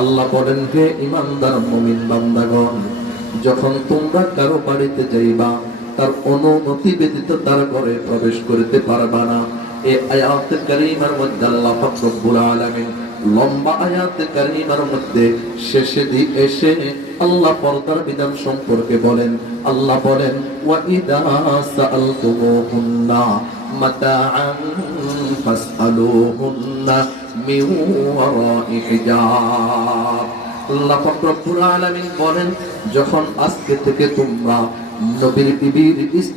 আল্লাহ বলেন, হে ঈমানদার মুমিন বান্দাগণ, যখন তোমরা কারো বাড়িতে যাইবা তার অনুমতি ব্যতীত তার ঘরে প্রবেশ করতে পারবা না। এই আয়াত কারীমার মধ্যে আল্লাহ পাক রব্বুল আলামিন লম্বা আয়াত কারীমার মধ্যে শেষে দিয়ে এসে আল্লাহ পর্দার বিধান সম্পর্কে বলেন। আল্লাহ বলেন, ওয়া ইদা সাআলতুমুহুন্না মাতাআন ফাসআলুহুন্না মিন ওয়ারাই হিজাব। আল্লাহ পাক রব্বুল আলামিন বলেন, যখন আজকে থেকে তোমরা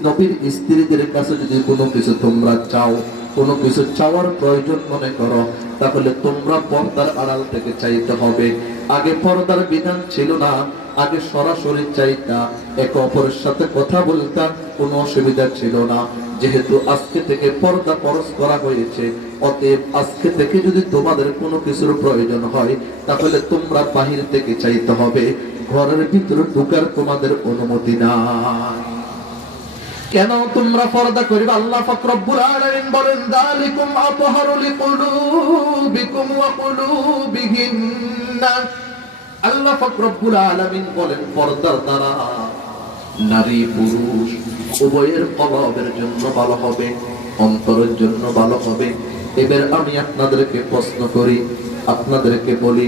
নবীর স্ত্রীদের কাছে যদি কোনো কিছু তোমরা চাও, কোনো কিছু চাওয়ার প্রয়োজন মনে করো, তাহলে তোমরা পর্দার আড়াল থেকে চাইতে হবে। আগে পর্দার বিধান ছিল না, আগে সরাসরি চাইতা, একে অপরের সাথে কথা বলতা, কোনো অসুবিধা ছিল না। যেহেতু আজকে থেকে পর্দা ফরজ করা হয়েছে, অতএব আজকে থেকে যদি তোমাদের কোনো কিছুর প্রয়োজন হয়, তাহলে তোমরা বাহির থেকে চাইতে হবে, ঘরের ভিতরে ঢোকার তোমাদের অনুমতি নাই। কেন তোমরা পর্দা করিবে? আল্লাহ পাক রব্বুল আলামিন বলেন, যালিকুম আতহারু লিকুলুবিকুম ওয়া কুলুবিহিন্না। আল্লাহ পাক রব্বুল আলামিন বলেন, পর্দার দ্বারা নারী পুরুষ উভয়ের কলবের জন্য ভালো হবে, অন্তরের জন্য ভালো হবে। এবার আমি আপনাদেরকে প্রশ্ন করি, আপনাদেরকে বলি,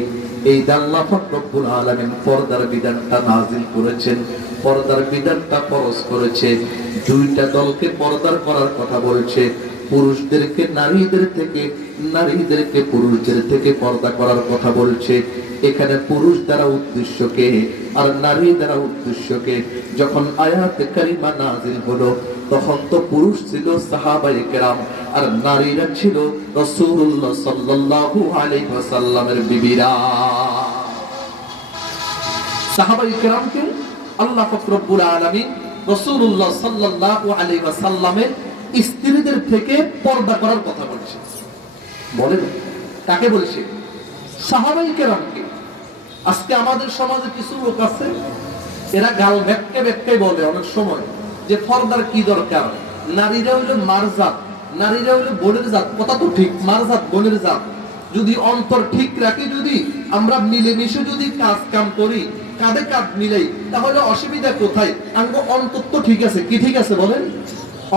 এই আল্লাহ পাক রব্বুল আলামিন পর্দার বিধানটা নাযিল করেছেন, পর্দার বিধানটা ফরজ করেছে, দুইটা দলকে পর্দার করার কথা বলছে। পুরুষদেরকে নারীদের থেকে, নারীদেরকে পুরুষদের থেকে পর্দা করার কথা বলছে। এখানে পুরুষ দ্বারা উদ্দেশ্যকে আর নারী দ্বারা উদ্দেশ্যকে। যখন আয়াত কারিমা নাযিল হলো, তখন তো পুরুষ ছিল সাহাবায়ে কেরাম, আর নারীরা ছিল রাসূলুল্লাহ সাল্লাল্লাহু আলাইহি ওয়াসাল্লামের বিবিরা। সাহাবায়ে কেরামকে আল্লাহ পাক রব্বুল আলামিন রাসূলুল্লাহ সাল্লাল্লাহু আলাইহি ওয়াসাল্লামের স্ত্রীদের থেকে পর্দা করার কথা বলছে। বলেন কাকে বলছে? সাহাবায়ে কেরামকে। আজকে আমাদের সমাজে কিছু লোক আছে, এরা গাল ব্যাখ্যা ব্যাখ্যাই বলে অনেক সময় যে পর্দার কি দরকার, নারীরা হইলো মারজাত, নারীরা হইলো বোনের জাত। কথা তো ঠিক, মারজাত বোনের জাত। যদি অন্তর ঠিক রাখি, যদি আমরা মিলেমিশে যদি কাজ কাম করি, কাঁধে কাঁধ মিলাই, তাহলে অসুবিধা কোথায়? আঙ্গ অন্তর তো ঠিক আছে। কি ঠিক আছে বলেন?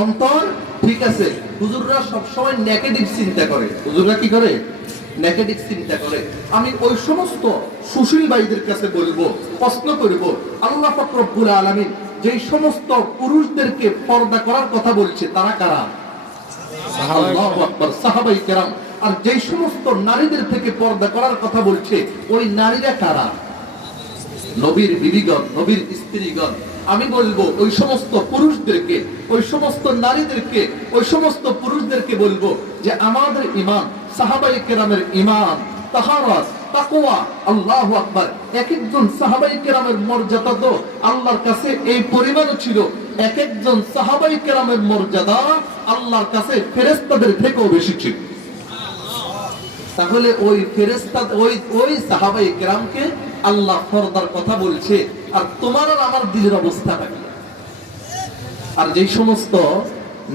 অন্তর ঠিক আছে। হুজুররা সবসময় নেগেটিভ চিন্তা করে। হুজুররা কি করে? নেগেটিভ চিন্তা করে। আমি ওই সমস্ত সুশীল ভাইদের কাছে বলবো, প্রশ্ন করব, আল্লাহ পাক রব্বুল আলামিন যেই সমস্ত পুরুষদেরকে পর্দা করার কথা বলছে, তারা কারা? আল্লাহু আকবার, সাহাবায়ে কেরাম। আর যেই সমস্ত নারীদের থেকে পর্দা করার কথা বলছে, ওই নারীরা কারা? নবীর বিবিগণ, নবীর স্ত্রীগণ। আমি বলবো ওই সমস্ত পুরুষদেরকে, ওই সমস্ত নারীদেরকে, ওই সমস্ত পুরুষদেরকে বলবো যে আমাদের ঈমান, সাহাবায়ে কেরামের ঈমান, তাহারাত, তাকওয়া, আল্লাহু আকবার। এক একজন সাহাবায়ে কেরামের মর্যাদা তো আল্লাহর কাছে এই পরিমাণ ছিল, এক একজন সাহাবায়ে কেরামের মর্যাদা আল্লাহর কাছে ফেরেশতাদের থেকেও বেশি ছিল। তাহলে ওই ফেরেশতা, ওই সাহাবায়ে কেরামকে আল্লাহ পর্দার কথা বলছে, আর তোমার আর আমার দিলের অবস্থাটা কি? আর যেই সমস্ত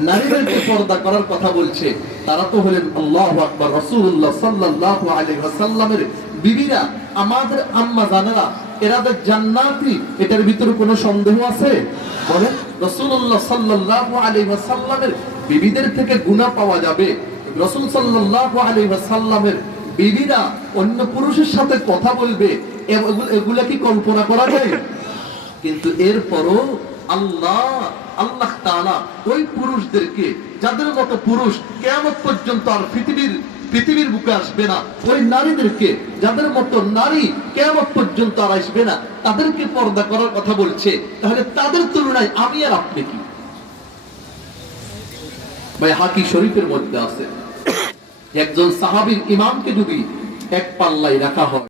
নারীদেরকে পর্দা করার কথা বলছে, তারা তো হলেন আল্লাহু আকবার রাসূলুল্লাহ সাল্লাল্লাহু আলাইহি ওয়াসাল্লামের বিবিরা, আমাদের আম্মা জানেরা। এরাদের জান্নাতি, এটার ভিতরে কোনো সন্দেহ আছে? বলেন, রাসূলুল্লাহ সাল্লাল্লাহু আলাইহি ওয়াসাল্লামের বিবিদের থেকে গুনাহ পাওয়া যাবে। রাসূল সাল্লাল্লাহু আলাইহি ওয়াসাল্লামের বিবিরা অন্য পুরুষের সাথে কথা বলবে, এগুলা কি কল্পনা করা যায়? কিন্তু এরপরও আল্লাহ তাআলা ওই পুরুষদেরকে, যাদের মতো পুরুষ কিয়ামত পর্যন্ত আর পৃথিবীর বুকে আসবে না, ওই নারীদেরকে, যাদের মতো নারী কিয়ামত পর্যন্ত আর আসবে না, তাদেরকে পর্দা করার কথা বলছে। তাহলে তাদের তুলনায় আমি আর আপনি কি? ভাই, হাকি শরীফের মধ্যে আছে, একজন সাহাবীর ইমামকে যদি এক পাল্লায় রাখা হয়,